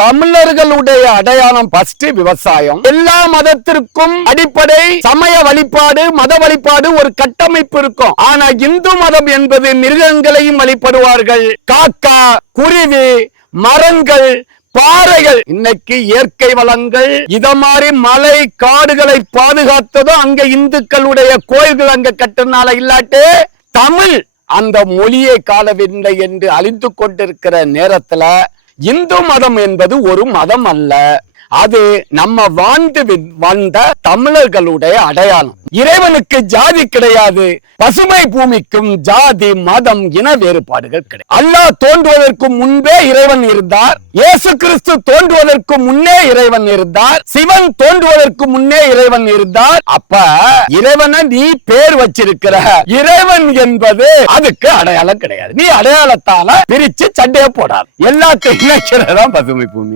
தமிழர்களுடைய அடையாளம் ஃபர்ஸ்ட் விவசாயம். எல்லா மதத்திற்கும் அடிப்படை சமய வழிபாடு மத வழிபாடு ஒரு கட்டமைப்பு இருக்கும். ஆனா இந்து மதம் என்பது மிருகங்களையும் வழிபடுவார்கள். காக்கா குருவி மரங்கள் பாறைகள். இன்னைக்கு இயற்கை வளங்கள் இத மாதிரி மலை காடுகளை பாதுகாத்ததும் அங்க இந்துக்களுடைய கோயில்கள் அங்க கட்டுனால இல்லாட்டு தமிழ் அந்த மொழியை காலவில்லை என்று அழிந்து கொண்டிருக்கிற நேரத்துல இந்து மதம் என்பது ஒரு மதம் அல்ல. அது நம்ம வாழ்ந்து வந்த தமிழர்களுடைய அடையாளம். இறைவனுக்கு ஜாதி கிடையாது பசுமை பூமிக்கும் ஜாதி மதம் இன வேறுபாடுகள் கிடையாது அல்லாஹ் தோன்றுவதற்கு முன்பே இறைவன் இருந்தார் இயேசு கிறிஸ்து தோன்றுவதற்கு முன்னே இறைவன் இருந்தார் சிவன் தோன்றுவதற்கு முன்னே இறைவன் இருந்தார். அப்ப இறைவனை நீ பேர் வச்சிருக்கிற இறைவன் என்பது அதுக்கு அடையாளம் கிடையாது. நீ அடையாளத்தால பிரிச்சு சண்டையை போடாது. எல்லாத்தையும் பசுமை பூமி.